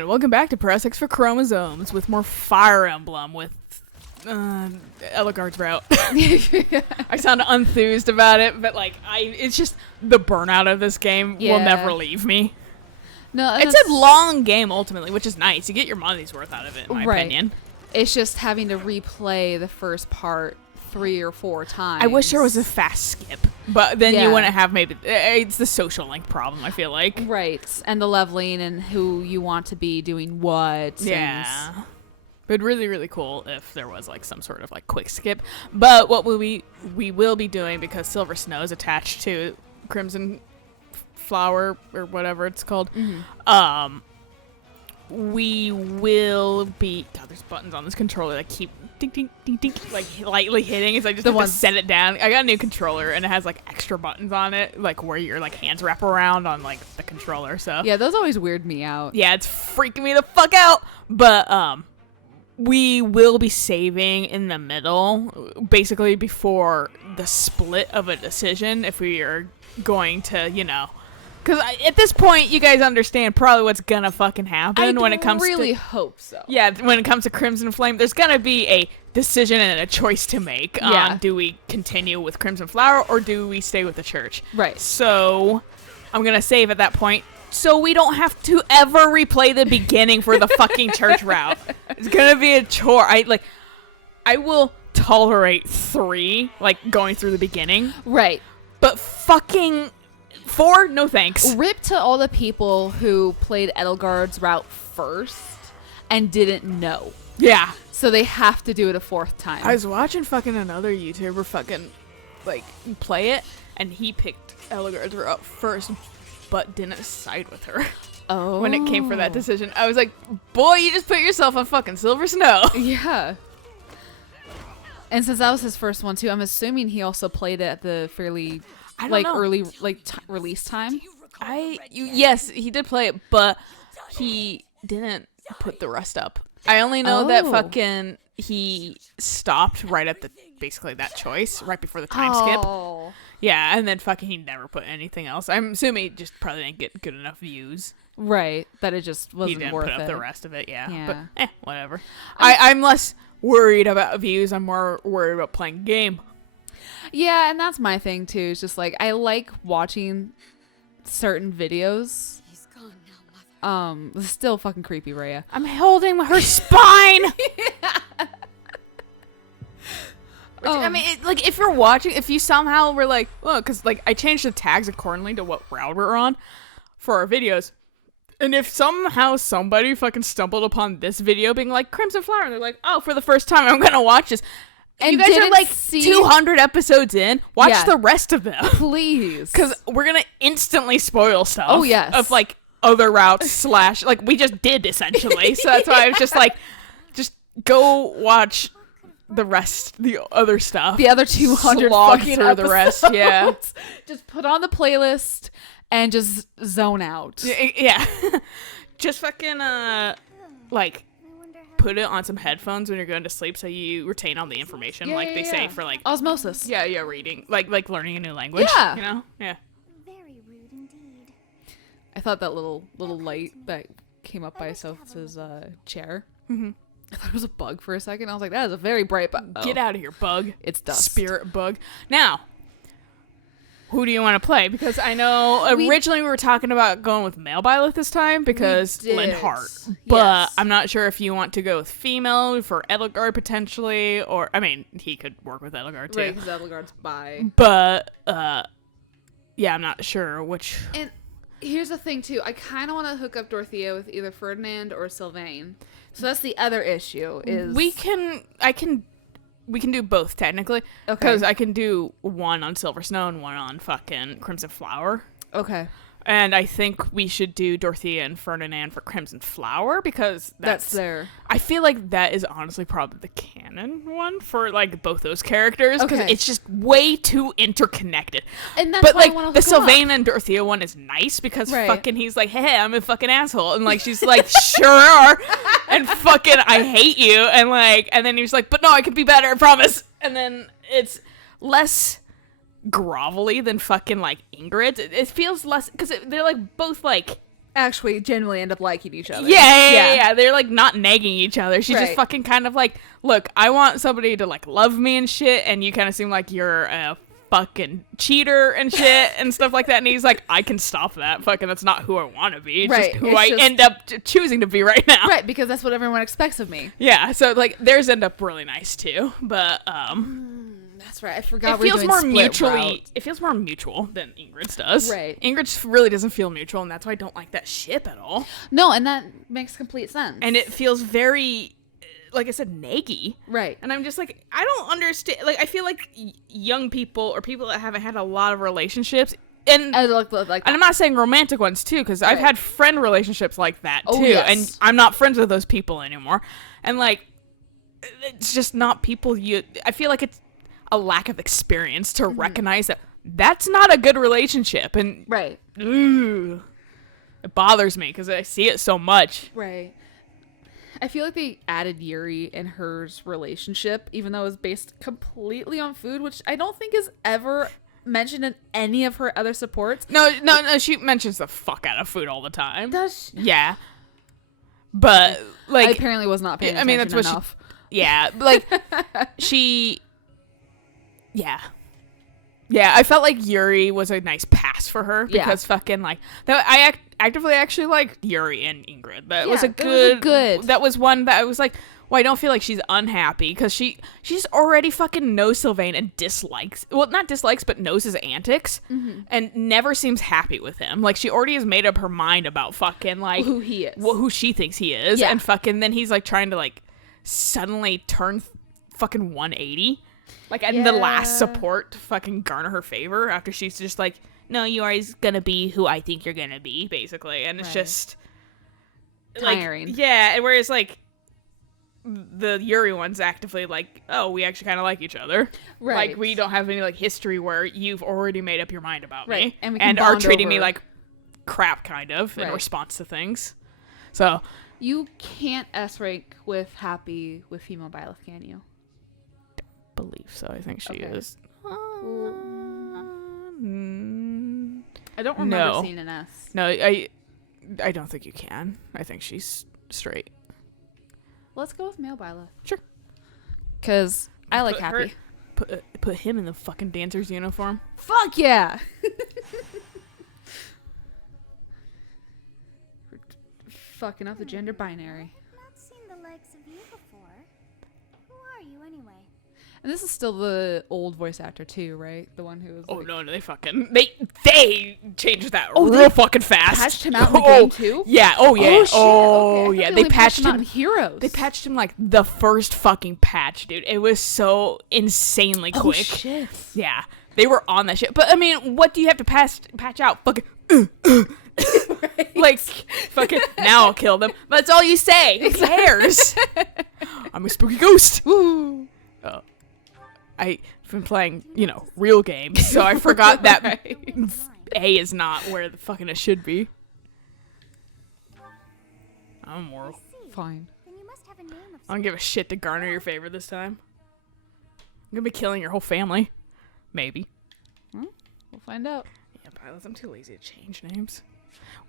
And welcome back to Press X for Chromosomes with more Fire Emblem with Eligard's route. I sound enthused about it, but like it's just the burnout of this game will never leave me. No, it's a long game ultimately, which is nice. You get your money's worth out of it, in my opinion. It's just having to replay the first part 3 or 4 times. I wish there was a fast skip, but then you wouldn't have maybe. It's the social link problem, I feel like. Right, and the leveling and who you want to be doing what. Yeah. But really, really cool if there was like some sort of like quick skip. But what we will be doing, because Silver Snow is attached to Crimson Flower or whatever it's called, we will be. God, there's buttons on this controller that keep ding ding ding ding like lightly hitting. It's like just have to set it down. I got a new controller and it has like extra buttons on it, like where your like hands wrap around on like the controller. So yeah, those always weird me out. Yeah, it's freaking me the fuck out. But we will be saving in the middle, basically before the split of a decision, if we are going to, you know, because at this point you guys understand probably what's gonna fucking happen when it comes really to hope so. Yeah, when it comes to Crimson Flame, there's gonna be a decision and a choice to make. Do we continue with Crimson Flower or do we stay with the church? Right. I I'm gonna save at that point, so we don't have to ever replay the beginning for the fucking church route. It's gonna be a chore. I will tolerate 3, like, going through the beginning. Right. But fucking 4, no thanks. Rip to all the people who played Edelgard's route first and didn't know. Yeah. So they have to do it a 4th time. I was watching fucking another YouTuber fucking, like, play it, and he picked Eligard's route first, but didn't side with her. Oh. When it came for that decision. I was like, boy, you just put yourself on fucking Silver Snow. Yeah. And since that was his first one, too, I'm assuming he also played it at the fairly, early, release time. Yes, he did play it, but he didn't put the rest up. I only know that fucking he stopped right at basically that choice, right before the time skip. Yeah, and then fucking he never put anything else. I'm assuming he just probably didn't get good enough views. Right, that it just wasn't worth it. He didn't put up the rest of it, yeah. But, whatever. I'm less worried about views. I'm more worried about playing game. Yeah, and that's my thing, too. It's just, like, I like watching certain videos. He's gone now, Mother. It's still fucking creepy, Rhea. I'm holding her spine! I mean, if you're watching, if you somehow were like, well, because like I changed the tags accordingly to what route we're on for our videos, and if somehow somebody fucking stumbled upon this video being like Crimson Flower, and they're like, oh, for the first time I'm gonna watch this, and you guys are like 200 episodes in, watch the rest of them, please, because we're gonna instantly spoil stuff. Oh yes, of like other routes / like we just did essentially. So that's why I was just like, just go watch the rest, the other stuff. The other 200 slog fucking through episodes. the rest, yeah. Just put on the playlist and just zone out. Yeah. Just fucking, like, put it on some headphones when you're going to sleep so you retain all the information, they say for, like... osmosis. Yeah, reading. Like learning a new language. Yeah. You know? Yeah. Very rude indeed. I thought that little light that came up by Soph's chair. Mm-hmm. I thought it was a bug for a second. I was like, that is a very bright bug. Get out of here, bug. It's dust. Spirit bug. Now, who do you want to play? Because I know originally we were talking about going with male Byleth this time because Lynn Hart. But I'm not sure if you want to go with female for Edelgard potentially, or, I mean, he could work with Edelgard too. Right, because Edelgard's bi. But, yeah, I'm not sure which. And here's the thing too. I kind of want to hook up Dorothea with either Ferdinand or Sylvain. So that's the other issue is we can do both technically. Okay. Because I can do one on Silver Snow and one on fucking Crimson Flower. Okay. And I think we should do Dorothea and Ferdinand for Crimson Flower because that's there. I feel like that is honestly probably the canon one for like both those characters because it's just way too interconnected. And that's why I want to the Sylvain and Dorothea one is nice because fucking he's like, hey, I'm a fucking asshole, and like she's like, sure, and fucking I hate you, and then he's like, but no, I could be better, I promise. And then it's less grovelly than fucking like Ingrid's. It feels less because they're like both like actually genuinely end up liking each other. Yeah. They're like not nagging each other. She's just Right. fucking kind of like, look, I want somebody to like love me and shit, and you kind of seem like you're a fucking cheater and shit and stuff like that. And he's like, I can stop that. Fucking, that's not who I want to be. It's Right. just who It's I just- end up choosing to be right now. Right, because that's what everyone expects of me. Yeah. So like theirs end up really nice too, but That's right. I forgot it feels more mutually. It feels more mutual than Ingrid's does. Right. Ingrid's really doesn't feel mutual, and that's why I don't like that ship at all. No, and that makes complete sense. And it feels very, like I said, naggy. Right. And I'm just like, I don't understand. Like, I feel like young people or people that haven't had a lot of relationships, and I look like and I'm not saying romantic ones too, because I've Right. had friend relationships like that too, Oh, yes. and I'm not friends with those people anymore. And like, it's just not people you. I feel like it's a lack of experience to recognize that that's not a good relationship, and Right. ooh, it bothers me because I see it so much. Right. I feel like they added Yuri and her's relationship, even though it was based completely on food, which I don't think is ever mentioned in any of her other supports. No, she mentions the fuck out of food all the time. Does Yeah. But I like, apparently was not paying I attention mean, that's what enough. yeah, like yeah, I felt like Yuri was a nice pass for her Yeah. because fucking like that. I actively actually liked Yuri and Ingrid. That was Yeah, a that was a good. good- That was one that I was like, well, I don't feel like she's unhappy because she's already fucking knows Sylvain and dislikes. Well, not dislikes, but knows his antics and never seems happy with him. Like she already has made up her mind about fucking like Who he is. who she thinks he is, Yeah. and fucking then he's like trying to like suddenly turn fucking 180, like in the last Yeah. support to fucking garner her favor after she's just like, no, you are gonna be who I think you're gonna be, basically, and it's Right. just like, Tiring. yeah, and whereas like the Yuri one's actively like, oh, we actually kind of like each other, Right. like we don't have any like history where you've already made up your mind about Right. me And we can are bond treating me over- like crap kind of in Right. response to things. So You can't S rank with happy with female Byleth, can you? believe so. I think she Okay. is. I don't remember No. seeing an S. No, I don't think you can. I think she's straight. Let's go with male Byleth. Sure. Because I like Put her- happy. Put him in the fucking dancer's uniform. Fuck yeah! Fucking up the gender binary. Not seen the likes of you before. Who are you anyway? And this is still the old voice actor too, right? The one who was Oh like, no, they fucking they changed that Oh, real they fucking fast. patched him out in the Oh, game too? Yeah. Oh yeah. Oh shit! Oh okay. I yeah. thought They only patched out him. in Heroes. They patched him like the first fucking patch, dude. It was so insanely Oh quick. shit! Yeah, they were on that shit. But I mean, what do you have to patch out? Fucking like fucking now I'll kill them. That's all you say. Who cares? I'm a spooky ghost. Woo. I've been playing, real games, so I forgot that A is not where the fucking it should be. I'm moral. Fine. Then you must have a name of I don't give a shit to garner your favor this time. I'm gonna be killing your whole family. Maybe. We'll find out. Yeah, Byleth, I'm too lazy to change names.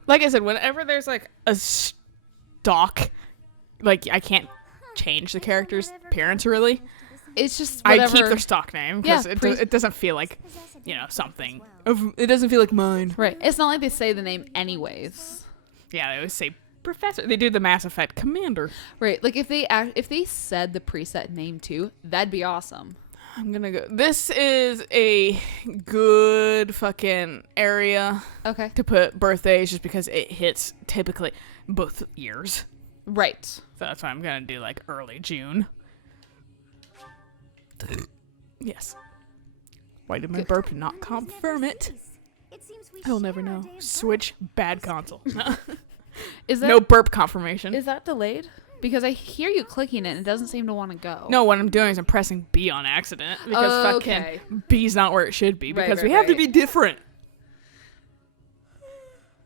Like I said, whenever there's like a stock, like I can't change the character's appearance really. It's just I whatever. keep their stock name because Yeah, it doesn't feel like, possess a something. as well. It doesn't feel like mine. Right. It's not like they say the name anyways. Yeah, they always say Professor. They do the Mass Effect Commander. Right. Like if they said the preset name too, that'd be awesome. I'm gonna go. This is a good fucking area Okay. to put birthdays just because it hits typically both years. Right. So that's why I'm gonna do like early June. Yes. Why did my burp not confirm it? It seems we I'll share never a know. day of birth. Switch bad console. Is that No burp confirmation. is that delayed? Because I hear you clicking it and it doesn't seem to want to go. No, what I'm doing is I'm pressing B on accident because Okay. fucking B's not where it should be Right, because right, we have to right. be different.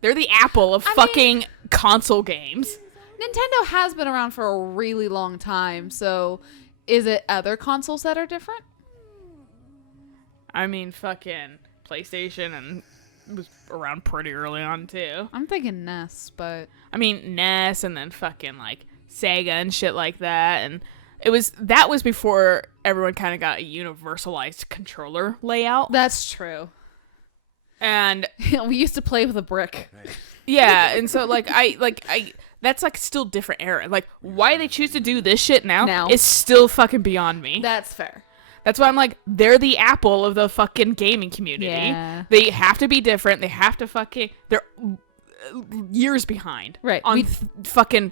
They're the Apple of fucking console games. Nintendo has been around for a really long time, so is it other consoles that are different? I mean, fucking PlayStation and was around pretty early on too. I'm thinking Ness, but I mean, NES and then fucking like Sega and shit like that, and that was before everyone kind of got a universalized controller layout. that's true. And We used to play with a brick. yeah, and so like I that's like still different era. Like why they choose to do this shit now is still fucking beyond me. That's fair. That's why I'm like, they're the Apple of the fucking gaming community. Yeah. They have to be different. They have to they're years behind. Right. On fucking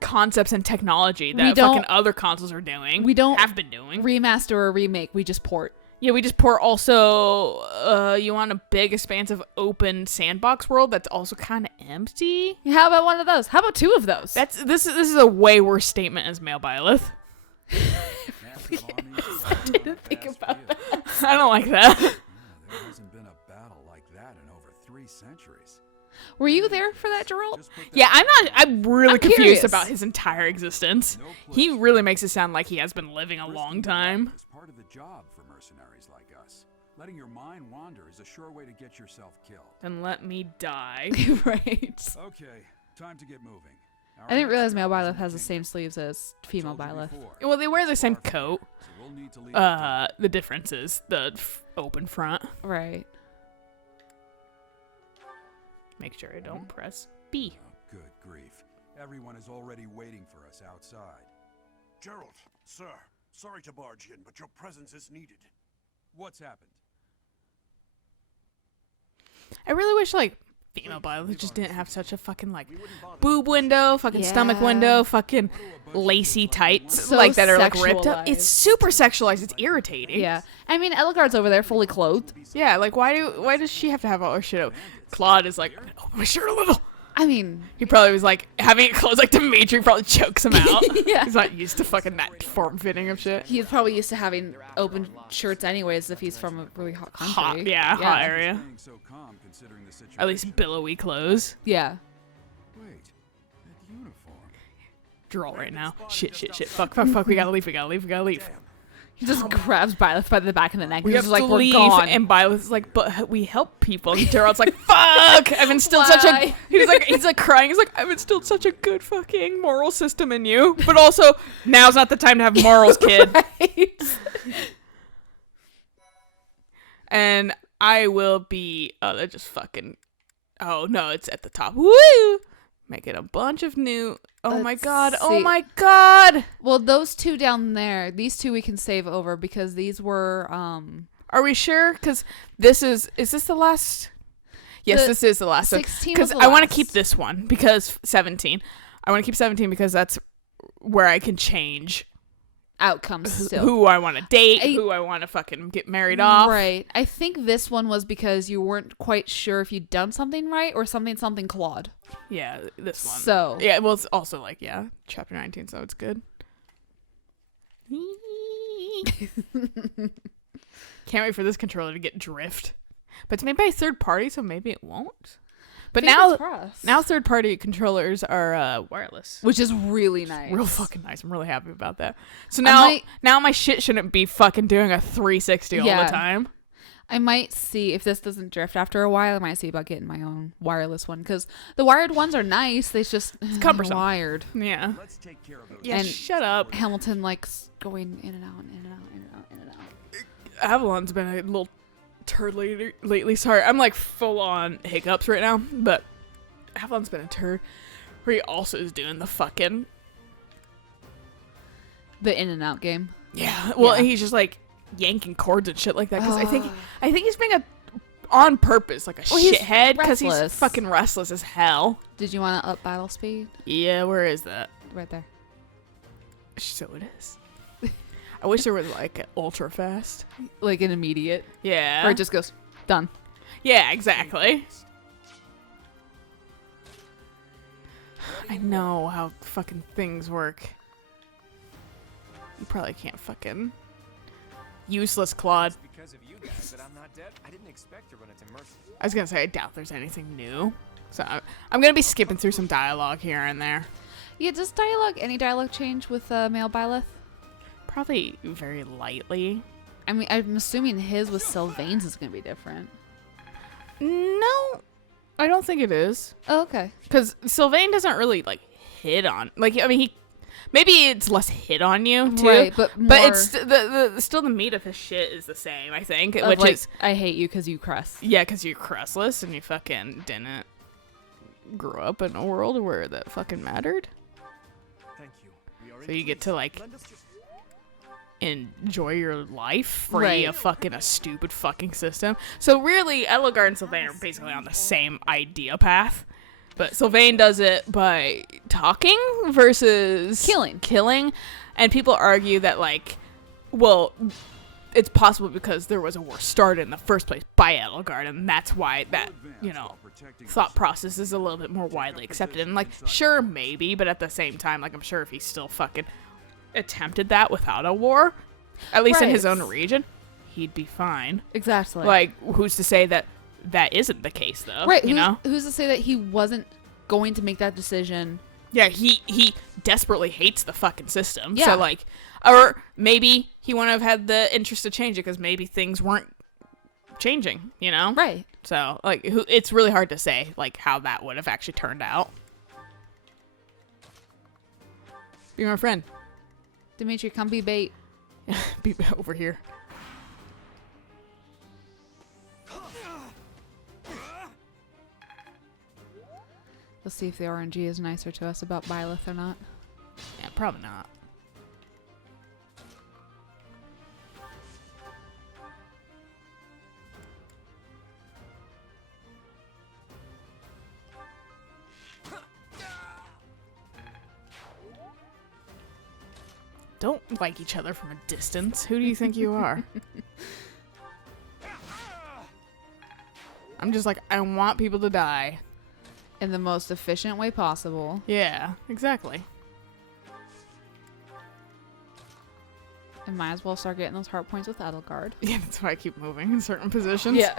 concepts and technology that fucking other consoles are doing. We don't have been doing. Remaster or remake. We just port. Yeah, we just port also, you want a big, expansive, open sandbox world that's also kind of empty? How about one of those? How about 2 of those? This is a way worse statement as male Byleth. I didn't think about that. I don't like that. There hasn't been a battle like that in over 3 centuries. Were you there for that, Gerald? Yeah, I'm really confused curious. about his entire existence. He really makes it sound like he has been living a long time. It's part of the job for mercenaries like us. Letting your mind wander is a sure way to get yourself killed. Then let me die. Right. Okay, time to get moving. I didn't realize male Byleth has the same sleeves as female Byleth. Well, they wear the same coat. So we'll need to leave The difference is the open front. Right. Make sure I don't press B. Oh, good grief. Everyone is already waiting for us outside. Gerald, sir, sorry to barge in, but your presence is needed. What's happened? I really wish, like, female Byleth just didn't have such a fucking, like, boob window, fucking stomach Yeah. window, fucking lacy tights, So like, that are, like, ripped up. sexualized. It's super sexualized. It's irritating. Yeah. I mean, Eligard's over there fully clothed. Yeah, like, why does she have to have all her shit out? Claude is like, open my shirt a little. I mean, He probably was like, having it closed like Dimitri probably chokes him out. Yeah. He's not used to fucking that form fitting of shit. he's probably used to having open shirts anyways if he's from a really hot country. Hot area. Staying so calm considering the situation. At least billowy clothes. Yeah. Wait, that uniform. Draw right now. Shit. Fuck. We gotta leave. He just grabs Byleth by the back of the neck. We He's have just to like, we're leave. gone. And Byleth's like, but we help people. And Gerald's like, fuck! I've instilled such a. Why? He's like crying. He's like, I've instilled such a good fucking moral system in you. But also, now's not the time to have morals, kid. Right? And I will be. Oh, they're just fucking. Oh no, it's at the top. Woo! Making a bunch of new. Oh my Let's god. Oh see. my god. Well, those 2 down there, these 2 we can save over because these were Are we sure? Because this is this the last? Yes, The this is the last. 16 was Because the I want to last. keep this one because 17. I want to keep 17 because that's where I can change outcomes still. who I want to date, I- who I want to fucking get married off. Right. I think this one was because you weren't quite sure if you'd done something right or something Claude. Yeah, this one. So Yeah, well, it's also like, yeah, chapter 19, so it's good. Can't wait for this controller to get drift. But it's made by a third party, so maybe it won't. But fingers crossed. now third party controllers are wireless. which is really nice. Real fucking nice. I'm really happy about that. So I now my shit shouldn't be fucking doing a 360 all Yeah. the time. I might see if this doesn't drift after a while. I might see about getting my own wireless one because the wired ones are nice. They just it's cumbersome. wired. Yeah. Let's take care of those. Yeah, And- shut up. Hamilton likes going in and out, in and out, in and out, in and out. Avalon's been a little turd lately. Sorry, I'm like full on hiccups right now, but Avalon's been a turd. Where he also is doing the fucking The in and out game. yeah. Well, Yeah. he's just like yanking cords and shit like that because I think he's being on purpose like a Well, he's shithead because he's restless. fucking restless as hell. Did you want to up battle speed? Yeah, where is that? Right there. So it is. I wish there was like an ultra fast. Like an immediate. Yeah. Or it just goes, done. Yeah, exactly. I know how fucking things work. You probably can't fucking useless Claude. Because of you guys that I'm not dead. I didn't expect to run into Mercy. I was gonna say I doubt there's anything new, so I'm gonna be skipping through some dialogue here and there. Yeah, does any dialogue change with male Byleth? Probably very lightly. I mean, I'm assuming his with Sylvain's is going to be different. No, I don't think it is. Oh, okay. Because Sylvain doesn't really, like, hit on... Like, I mean, he... Maybe it's less hit on you, too. Right, but it's still the meat of his shit is the same, I think. Which like, is... I hate you because you crust. Yeah, because you're crustless and you fucking didn't grow up in a world where that fucking mattered. Thank you. We are So you get pleased. to, like... Lend us your- enjoy your life free Right. of fucking a stupid fucking system. So really, Edelgard and Sylvain are basically on the same idea path. But Sylvain does it by talking versus killing. And people argue that, like, well, it's possible because there was a war started in the first place by Edelgard, and that's why that, you know, thought process is a little bit more widely accepted. And, like, sure, maybe, but at the same time, like, I'm sure if he still fucking attempted that without a war, at least in his own region, he'd be fine. Exactly. Like, who's to say that that isn't the case, though? Right. You know? Who's to say that he wasn't going to make that decision? Yeah, he desperately hates the fucking system. Yeah. So, like, or maybe he wouldn't have had the interest to change it because maybe things weren't changing, you know? Right. So, like, it's really hard to say, like, how that would have actually turned out. Be my friend. Dimitri, come be bait. Be over here. Let's see if the RNG is nicer to us about Byleth or not. Yeah, probably not. Don't like each other from a distance. Who do you think you are? I'm just like, I want people to die. In the most efficient way possible. Yeah, exactly. And might as well start getting those heart points with Edelgard. Yeah, that's why I keep moving in certain positions. Yeah.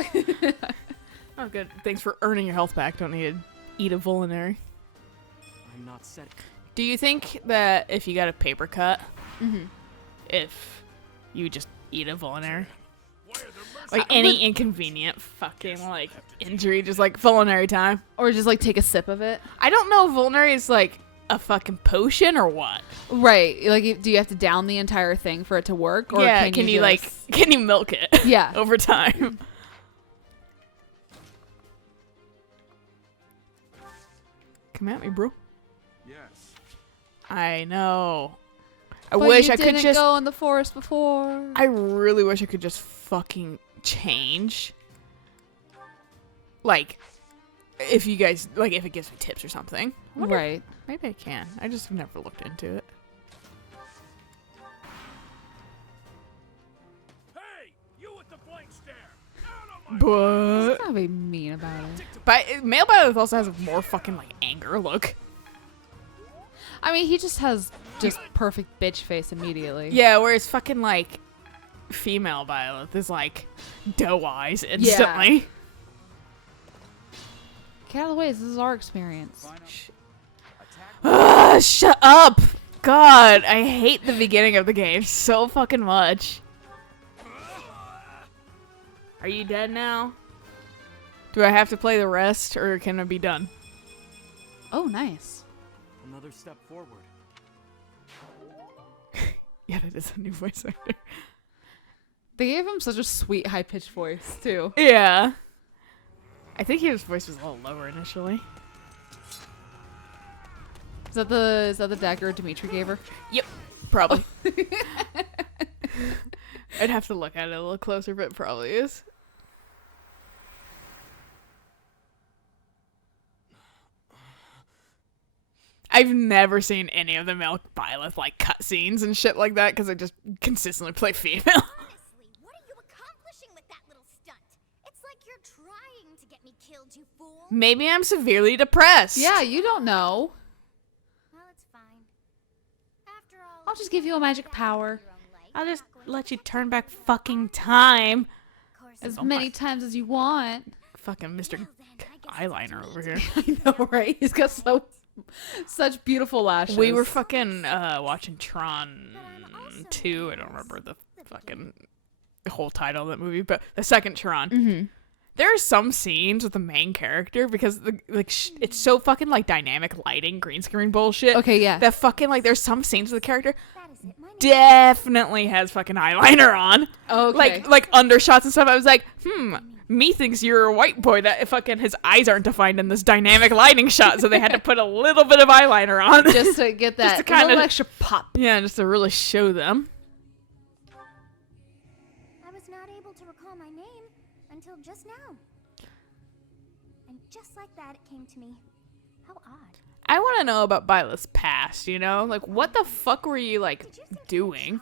Oh, good. Thanks for earning your health back. Don't need to eat a vulnerary. I'm not set. Do you think that if you got a paper cut, if you just eat a vulnerary, like any inconvenient fucking like injury, just like vulnerary time? Or just like take a sip of it. I don't know if vulnerary is like a fucking potion or what. Right. Like, do you have to down the entire thing for it to work? Or Yeah, can you like, can you milk it? Yeah. Over time. Come at me, bro. Yes. I know. I But wish you I could didn't just. go in the forest before. I really wish I could just fucking change. Like, if you guys like, if it gives me tips or something. I wonder if- Right. Maybe I can. I just have never looked into it. Hey, you with the blank stare! Out of my But Gotta be mean about it. male Byleth also has a more fucking like anger look. I mean, he just has just perfect bitch face immediately. Yeah, whereas fucking like female Byleth is like doe eyes instantly. Get out of the way. This is our experience. Shut up! God, I hate the beginning of the game so fucking much. Are you dead now? Do I have to play the rest, or can it be done? Oh, nice. Another step forward. Yeah, that is a new voice actor. They gave him such a sweet, high-pitched voice, too. Yeah. I think his voice was a little lower initially. Is that the dagger Dimitri gave her? Yep, probably. I'd have to look at it a little closer, but it probably is. I've never seen any of the male Byleth like cutscenes and shit like that because I just consistently play female. Honestly, what are you accomplishing with that little stunt? It's like you're trying to get me killed, you fool. Maybe I'm severely depressed. Yeah, you don't know. Well, it's fine. After all, I'll just give you a magic power. I'll just let you turn back fucking time. Of course, As Oh many my- times as you want. Fucking Mr. Well, then, I guess it's Eyeliner up to over me here. I know, right? He's got such beautiful lashes. We were fucking watching Tron But I'm also 2. I don't nervous. remember the The fucking whole title of that movie, but the second Tron. Mm-hmm. there are some scenes with the main character because it's so fucking like dynamic lighting, green screen bullshit. Okay, yeah. That fucking like there's some scenes with the character That is it. My name definitely has fucking eyeliner on. Okay. Like undershots and stuff. I was like, me thinks you're a white boy that fucking his eyes aren't defined in this dynamic lighting shot, so they had to put a little bit of eyeliner on. Just to get that to kinda- little extra pop. Yeah, just to really show them. I was not able to recall my name until just now. And just like that, it came to me. How odd. I want to know about Byleth's past, you know? Like, what the fuck were you, like, Did you think doing?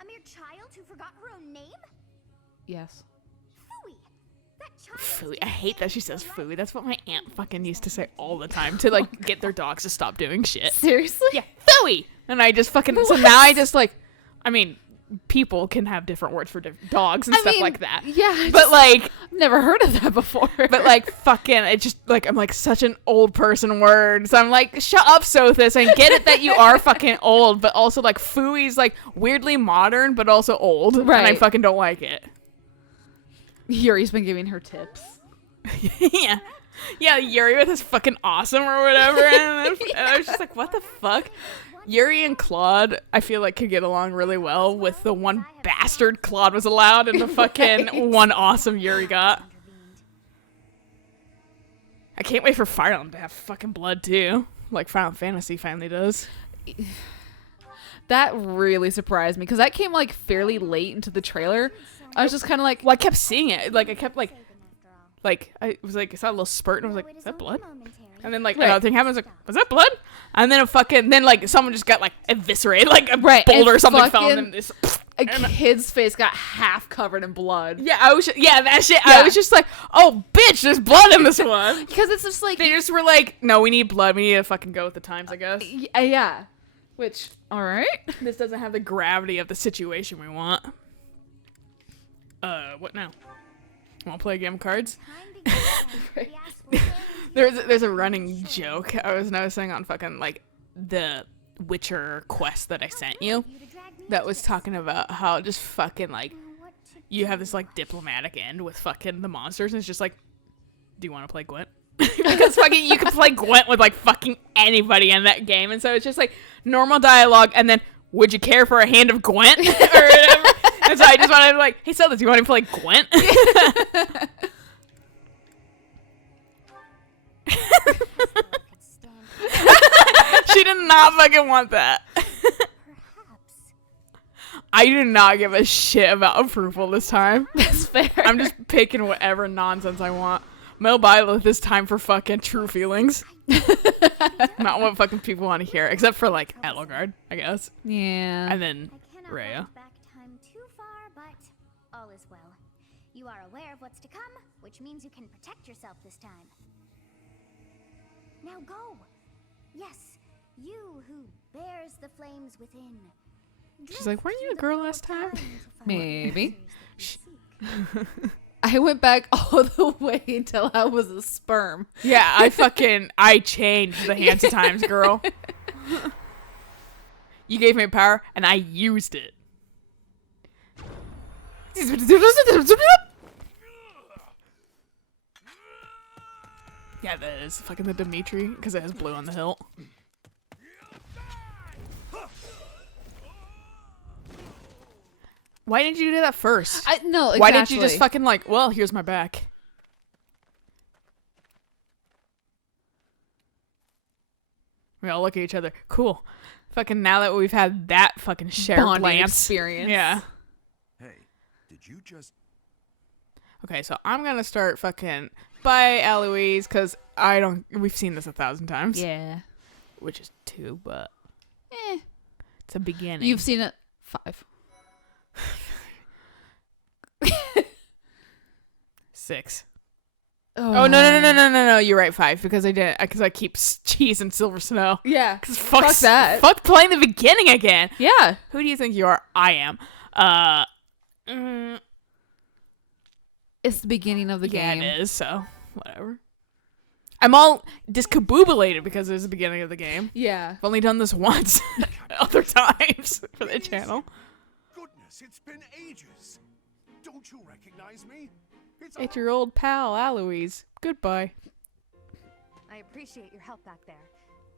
A mere child who forgot her own name? Yes. Phooey. That child. Phooey. I hate that she says phooey. That's what my aunt fucking used to say all the time to, like, get their dogs to stop doing shit. Seriously? Yeah, phooey! And I just fucking, so now I just, like, I mean, people can have different words for dogs and stuff like that. Yeah. But, like, I've never heard of that before. but, like, fucking, it just, like, I'm, like, such an old person word. So I'm like, shut up, Sothis. I get it that you are fucking old, but also, like, phooey's, like, weirdly modern, but also old. And I Right. fucking don't like it. Yuri's been giving her tips. Yeah. Yeah, Yuri with his fucking awesome or whatever. And I was just like, what the fuck? Yuri and Claude, I feel like could get along really well with the one bastard Claude was allowed and the fucking Right. one awesome Yuri got. I can't wait for Fire Emblem to have fucking blood too. Like Final Fantasy finally does. That really surprised me because that came like fairly late into the trailer. I was just kind of like, Well, I kept seeing it. Like, I kept I was like, I saw a little spurt and I was like, is that blood? And then like Right. another thing happens, like, was that blood? And then then like someone just got like eviscerated, like a Right, boulder or and something fell fucking- and then this. a kid's face got half covered in blood. Yeah, that shit. Yeah. I was just like, oh bitch, there's blood in this one. Because it's just like, They just were like, no, we need blood. We need to fucking go with the times, I guess. yeah. Which, all right. This doesn't have the gravity of the situation we want. What now? Want to play a game of cards? There's a running joke I was noticing on fucking like the Witcher quest that I sent you that was talking about how just fucking like you have this like diplomatic end with fucking the monsters and it's just like, do you want to play Gwent? Because fucking you can play Gwent with like fucking anybody in that game and so it's just like normal dialogue and then would you care for a hand of Gwent or whatever. And so I just wanted to be like, hey Zelda, do you want to play Gwent? She did not fucking want that. I do not give a shit about approval this time. That's fair. I'm just picking whatever nonsense I want. Mel Byleth this time for fucking true feelings. Not what fucking people want to hear, except for like Edelgard, I guess. Yeah. And then I cannot Rhea. look back time too far, but all is well. You are aware of what's to come, which means you can protect yourself this time. Now go. Yes, you who bears the flames within. She's like, weren't you a girl last time? Maybe. I went back all the way until I was a sperm. Yeah, I changed the hands of times, girl. You gave me power, and I used it. Yeah, that is fucking the Dimitri, because it has blue on the hilt. Why didn't you do that first? No, exactly. Why didn't you just fucking like, well, here's my back. We all look at each other. Cool. Fucking now that we've had that fucking shared bonding glance. experience? Yeah. Hey, did you just... Okay, so I'm gonna start fucking by Eloise, because we've seen this 1,000 times. Yeah. Which is 2, but Eh. it's a beginning. You've seen it 5. 6. Oh, no, you're right, 5, because I keep cheese and silver snow. Yeah. Because Fuck that. Fuck playing the beginning again. Yeah. Who do you think you are? I am. It's the beginning of the Yeah, game. it is, so whatever. I'm all discombobulated because it's the beginning of the game. Yeah. I've only done this once. Other times for the channel. Goodness, it's been ages. Don't you recognize me? It's your old pal, Aloise. Goodbye. I appreciate your help back there.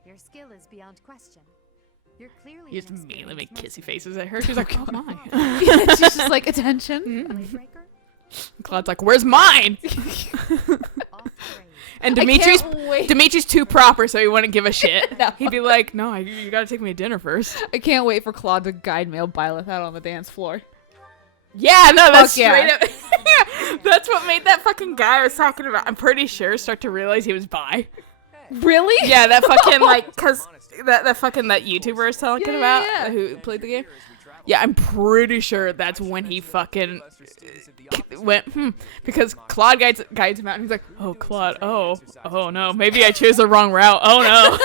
Your skill is beyond question. You're clearly You just an immediately make experienced kissy mercenary. faces at her. She's like, oh my. She's just like, attention. Bladebreaker? Claude's like, where's mine? Off And I Dimitri's can't wait. Dimitri's too proper, so he wouldn't give a shit. No. He'd be like, no, you gotta take me to dinner first. I can't wait for Claude to guide male Byleth out on the dance floor. Yeah, no, that's Fuck yeah. straight up. That's what made that fucking guy I was talking about, I'm pretty sure, start to realize he was bi. Really? Yeah, that fucking, like, cause that fucking, that YouTuber I was talking Yeah, about, yeah. who played the game. Yeah, I'm pretty sure that's when he fucking went, because Claude guides him out, and he's like, oh, Claude, oh no, maybe I chose the wrong route, oh no.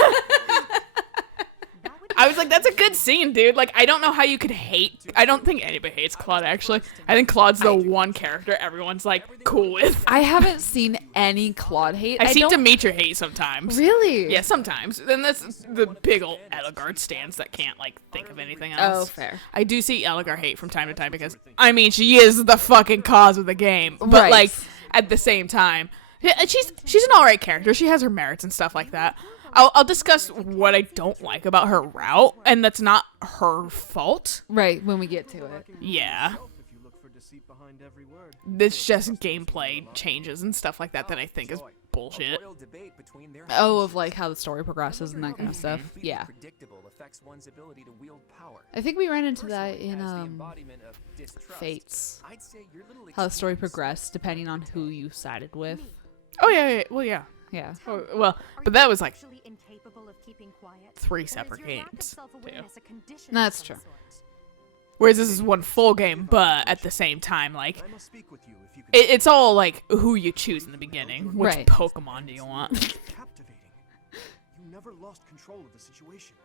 I was like, that's a good scene, dude. Like, I don't know how you could hate. I don't think anybody hates Claude, actually. I think Claude's the one character everyone's, like, cool with. I haven't seen any Claude hate. I see don't- Dimitri hate sometimes. Really? Yeah, sometimes. Then that's the big old Eligard stands that can't, like, think of anything Oh, else. fair. I do see Eligard hate from time to time because, I mean, she is the fucking cause of the game. But, Right. like, at the same time, yeah, she's an alright character. She has her merits and stuff like that. I'll discuss what I don't like about her route, and that's not her fault. Right, when we get to it. Yeah. If you look for deceit behind every word. It's just gameplay changes and stuff like that that I think is bullshit. A royal debate between their Oh, of like how the story progresses and that kind of stuff. completely Yeah. predictable affects one's ability to wield power. I think we ran into that Personally, in as the embodiment of distrust, Fates. I'd say your little How the story experience- progressed depending on who you sided with. Oh, yeah. Well, yeah. Yeah. Oh, well, but that was like Actually incapable of keeping quiet? 3 Or is separate your lack of games. self-awareness a condition of That's some true. sort? Whereas this is one full game, but at the same time, like, I must speak with you if you can. it's all like who you choose in the beginning. Which Right. Pokemon do you want? Captivating. You never lost control of the situation.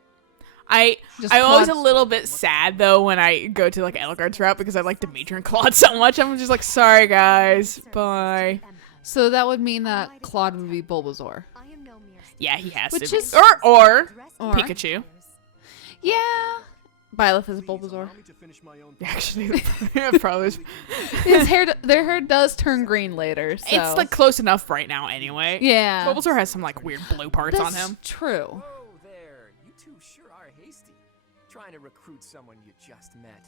I'm Just always a Claude's- little bit sad though when I go to like Eligard's route because I like Dimitri and Claude so much. I'm just like, sorry guys, bye. So that would mean that Claude would be Bulbasaur. I am no mere Yeah, he has Which to. is- Or dressed Or- in Pikachu. colors. Yeah. Byleth is Please Bulbasaur. allow me to finish my own Actually, probably. Their hair does turn green later. So. It's like close enough right now anyway. yeah. Bulbasaur has some like weird blue parts on That's him. true. Whoa there, you two sure are hasty. Trying to recruit someone you just met.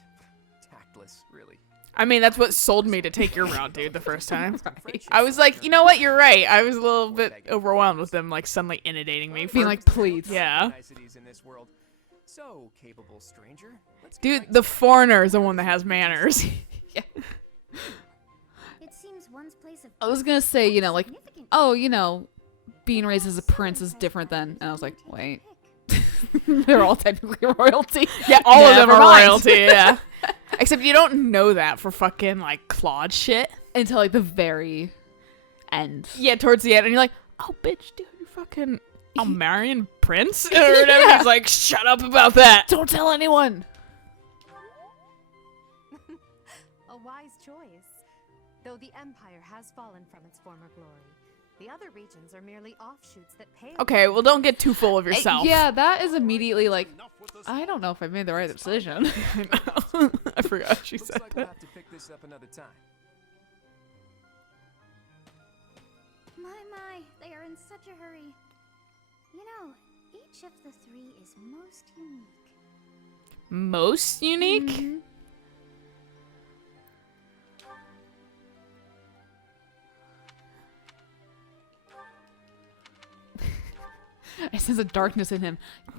Tactless, really. I mean, that's what sold me to take your route, dude, the first time. Right. I was like, you know what, you're right. I was a little bit overwhelmed with them like suddenly inundating me. Being for- like, please. Yeah. Niceties in this world. So, capable stranger. Let's Dude, get the foreigner is the one that has manners. Yeah. It seems one's place of I was gonna say, you know, like, significant oh, you know, being raised as a prince is different than, and I was like, wait, they're all technically royalty. Yeah, all of them Never are mind. royalty, yeah. Except you don't know that for fucking, like, Claude shit. Until like the very end. Yeah, towards the end, and you're like, oh, bitch, dude, you're fucking Almarian prince? Or whatever. Yeah. He's like, shut up about that. Don't tell anyone. A wise choice. Though the Empire has fallen from its former glory, the other regions are merely offshoots that pale. Okay, well, don't get too full of yourself. Yeah, that is immediately like, I don't know if I made the right decision. I know. I forgot she Looks said like we'll that. have to pick this up another time. My, they are in such a hurry. You know, each of the three is most unique. Most unique? I sense a darkness in him.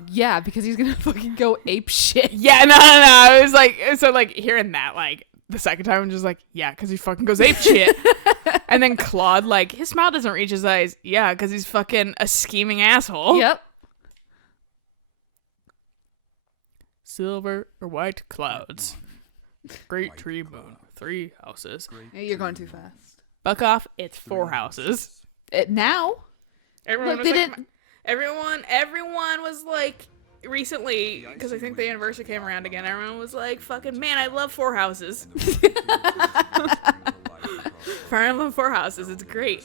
Yeah, because he's gonna fucking go ape shit. Yeah, no. I was like, so like hearing that, like the second time, I'm just like, yeah, because he fucking goes ape shit. And then Claude, like, his smile doesn't reach his eyes. Yeah, because he's fucking a scheming asshole. Yep. Silver or white clouds. Great tree moon. 3 houses. Yeah, you're going too fast. Buck off. It's 4 houses. Now? Everyone Look, was they like, didn't. everyone was like, recently, because I think the anniversary came around again, everyone was like, fucking, man, I love 4 houses. Fire Emblem 4 houses, it's great.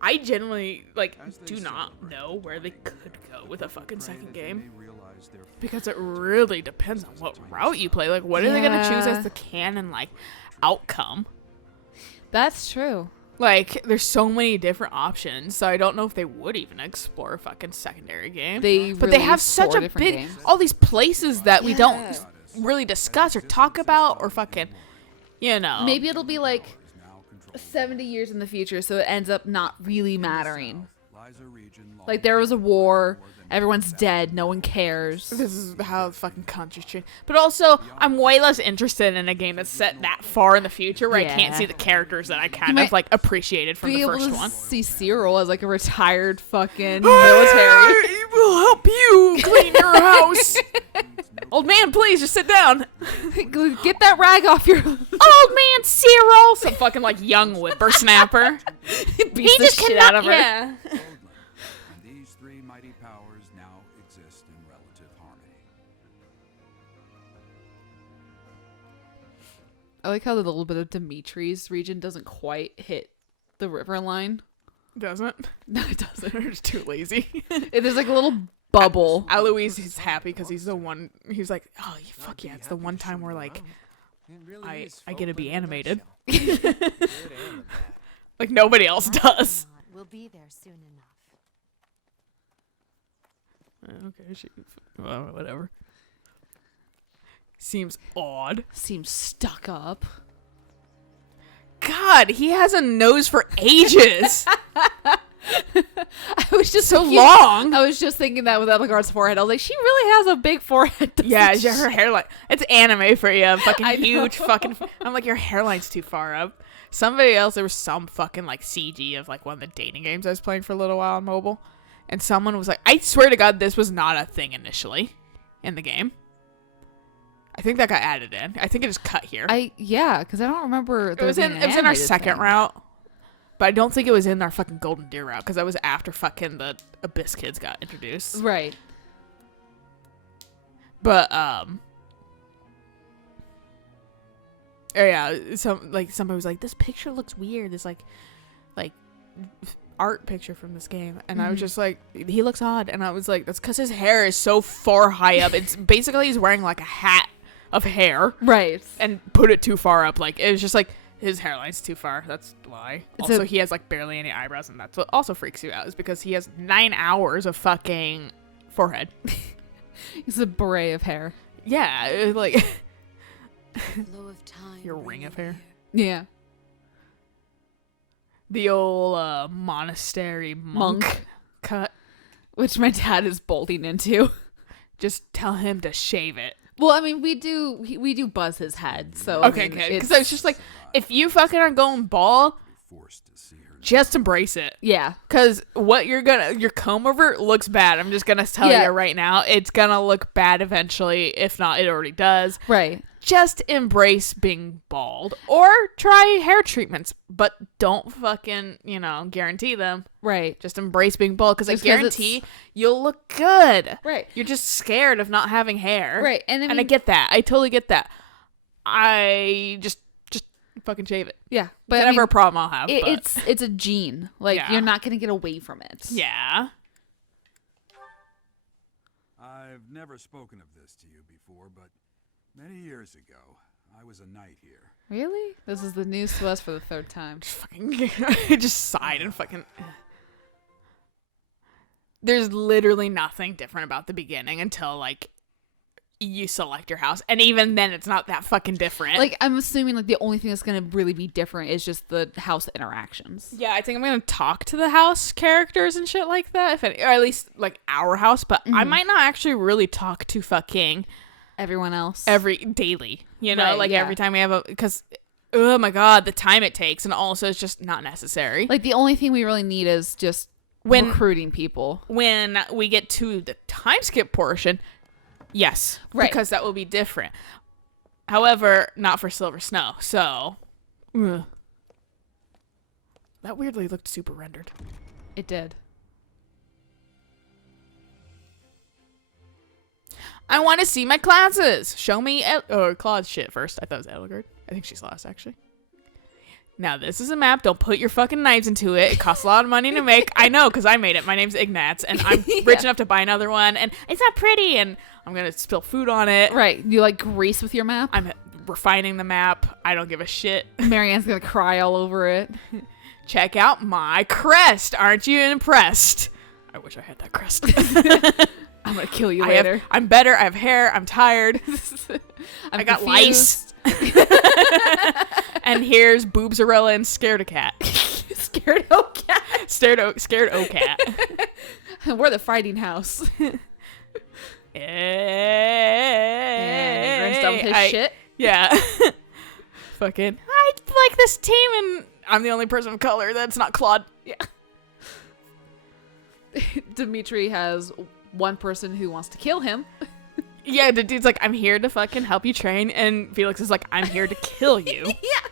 I genuinely, like, do not know where they could go with a fucking second game. Because it really depends on what route you play. Like, what are they going to choose Yeah. as the canon, like, outcome? That's true. Like, there's so many different options, so I don't know if they would even explore a fucking secondary game. But they have such a big, all these places that we don't really discuss or talk about or fucking, you know. Maybe it'll be like 70 years in the future, so it ends up not really mattering. Like, there was a war, everyone's dead, no one cares. This is how the fucking country's changed. But also, I'm way less interested in a game that's set that far in the future where I can't see the characters that I kind of, like, appreciated from the first one. See Cyril as, like, a retired fucking military. We'll help you clean your house. Old man, please, just sit down. Get that rag off your... Old man Cyril! Some fucking, like, young whippersnapper. Beats the shit out of her. Yeah. And these three mighty powers now exist in relative harmony. I like how the little bit of Dimitri's region doesn't quite hit the river line. Doesn't? No, it doesn't. They're just too lazy. There's like a little bubble. Alois is happy because he's the one. He's like, oh, fuck yeah, it's the one time where, like, I get to be animated. Like, nobody else does. We'll be there soon enough. Okay, well, whatever. Seems odd. Seems stuck up. God, he has a nose for ages. I was just so long. I was just thinking that with Edelgard's forehead. I was like, she really has a big forehead. Yeah, her hairline. It's anime for you. Fucking huge fucking. I'm like, your hairline's too far up. Somebody else, there was some fucking like CG of like one of the dating games I was playing for a little while on mobile. And someone was like, I swear to God, this was not a thing initially in the game. I think that got added in. I think it just cut here. Because I don't remember. It was in our second route. But I don't think it was in our fucking Golden Deer route because that was after fucking the Abyss kids got introduced. Right. But oh yeah, somebody was like, this picture looks weird. This like art picture from this game, and I was just like, he looks odd, and I was like, that's because his hair is so far high up. It's basically he's wearing like a hat of hair, right, and put it too far up. Like it was just like. His hairline's too far. That's why. Also, he has, like, barely any eyebrows, and that's what also freaks you out, is because he has 9 hours of fucking forehead. It's a beret of hair. Yeah, it's like... Flow of time. Your ring of hair. Yeah. The old monastery monk cut. Which my dad is bolting into. Just tell him to shave it. Well, I mean, we do buzz his head, so okay, good. Because I was just like, if you fucking are going bald, just embrace it. Yeah. Because your comb over looks bad. I'm just gonna tell you right now, it's gonna look bad eventually. If not, it already does. Right. Just embrace being bald or try hair treatments, but don't fucking, guarantee them. Right. Just embrace being bald because I guarantee you'll look good. Right. You're just scared of not having hair. Right. And I get that. I totally get that. I just fucking shave it. Yeah. But it's never a problem I'll have. It's a gene. Like, you're not going to get away from it. Yeah. I've never spoken of this to you before, but many years ago, I was a knight here. Really? This is the news to us for the third time. I just sighed and fucking... There's literally nothing different about the beginning until, like, you select your house. And even then, it's not that fucking different. Like, I'm assuming, like, the only thing that's going to really be different is just the house interactions. Yeah, I think I'm going to talk to the house characters and shit like that. Or at least, like, our house. But I might not actually really talk to fucking... everyone else. Daily. Every time we have a... Because, oh my God, the time it takes. And also, it's just not necessary. Like, the only thing we really need is just recruiting people. When we get to the time skip portion... Yes, right. Because that will be different. However, not for Silver Snow. So, that weirdly looked super rendered. It did. I want to see my classes. Show me Claude's shit first. I thought it was Edelgard. I think she's lost, actually. Now, this is a map. Don't put your fucking knives into it. It costs a lot of money to make. I know, because I made it. My name's Ignatz, and I'm rich enough to buy another one, and it's not pretty, and I'm going to spill food on it. Right. You, like, grease with your map? I'm refining the map. I don't give a shit. Marianne's gonna cry all over it. Check out my crest. Aren't you impressed? I wish I had that crest. I'm gonna kill you later. I'm better. I have hair. I'm tired. I got lice. And here's Boobsarella and Scared a Cat. Scared O Cat. Scared O Cat. We're the fighting house. Hey, done with his shit. Yeah. Fucking. I like this team, and I'm the only person of color that's not Claude. Yeah. Dimitri has one person who wants to kill him. Yeah, the dude's like, I'm here to fucking help you train, and Felix is like, I'm here to kill you. Yeah.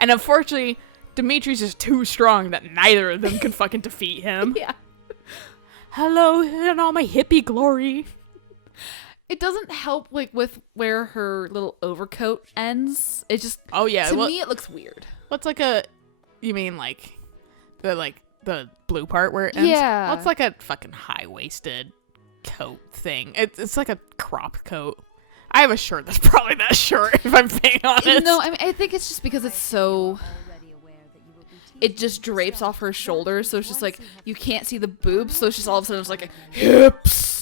And unfortunately, Dimitri's just too strong that neither of them can fucking defeat him. Yeah. Hello in all my hippie glory. It doesn't help like with where her little overcoat ends. It just Oh yeah. to me it looks weird. What's like a you mean like the blue part where it ends? Yeah. Well, it's like a fucking high-waisted coat thing. It's like a crop coat. I have a shirt that's probably that short if I'm being honest. No, I mean I think it's just because it's so it just drapes off her shoulders, so it's just like you can't see the boobs, so it's just all of a sudden it's like hips.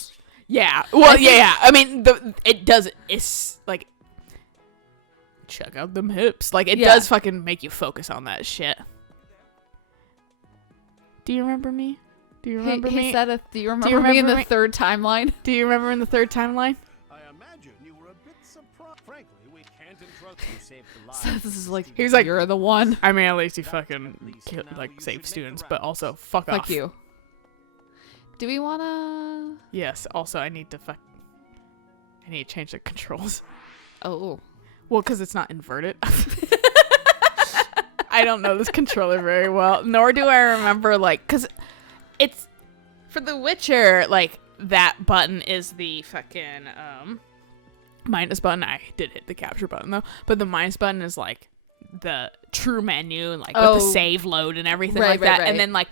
Yeah. Well, yeah. I mean, it does. It's like check out them hips. Like it does fucking make you focus on that shit. Do you remember me? Do you remember me? Hey Seth, do you remember me in the third timeline? Do you remember in the third timeline? I imagine you were a bit surprised. Frankly, we can't entrust you saved the lives. Seth, this is like He was like, you're the one. I mean, at least he fucking save students, but also fuck off. Fuck you. Do we wanna? Yes. Also, I need to change the controls. Oh. Well, because it's not inverted. I don't know this controller very well, nor do I remember, like, because it's, for The Witcher, like, that button is the fucking, minus button. I did hit the capture button, though, but the minus button is, like, the true menu, like, with the save load and everything like that, and then, like,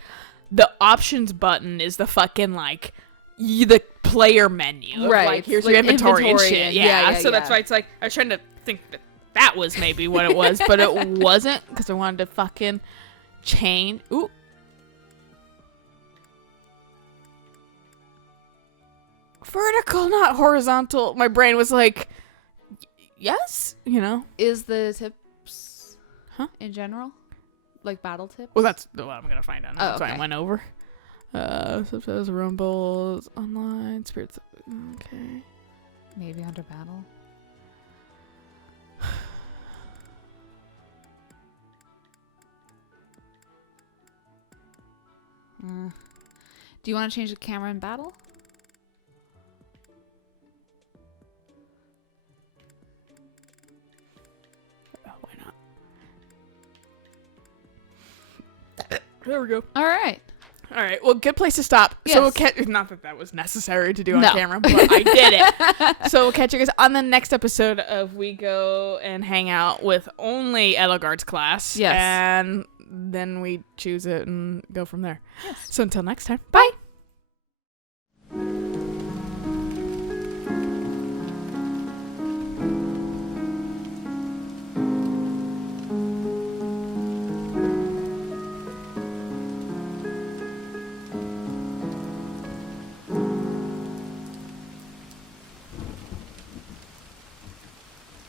the options button is the fucking, like, the player menu. Right. Like, here's like your inventory and shit. and- Yeah. So that's why it's like, I was trying to think that was maybe what it was, but it wasn't, because I wanted to fucking change. Ooh. Vertical, not horizontal. My brain was like, yes, you know. Is the tips in general? Like battle tips? Well, that's what I'm gonna find out. That's why I okay. went over. Subtitles, rumbles, online, spirits. Okay. Maybe under battle. Do you want to change the camera in battle? Why not? There we go. All right. All right. Well, good place to stop. Yes. So we'll catch. Not that was necessary to do on No. camera, but I did it. So we'll catch you guys on the next episode of We Go and Hang Out with only Edelgard's class. Yes. And then we choose it and go from there. Yes. So until next time. Bye.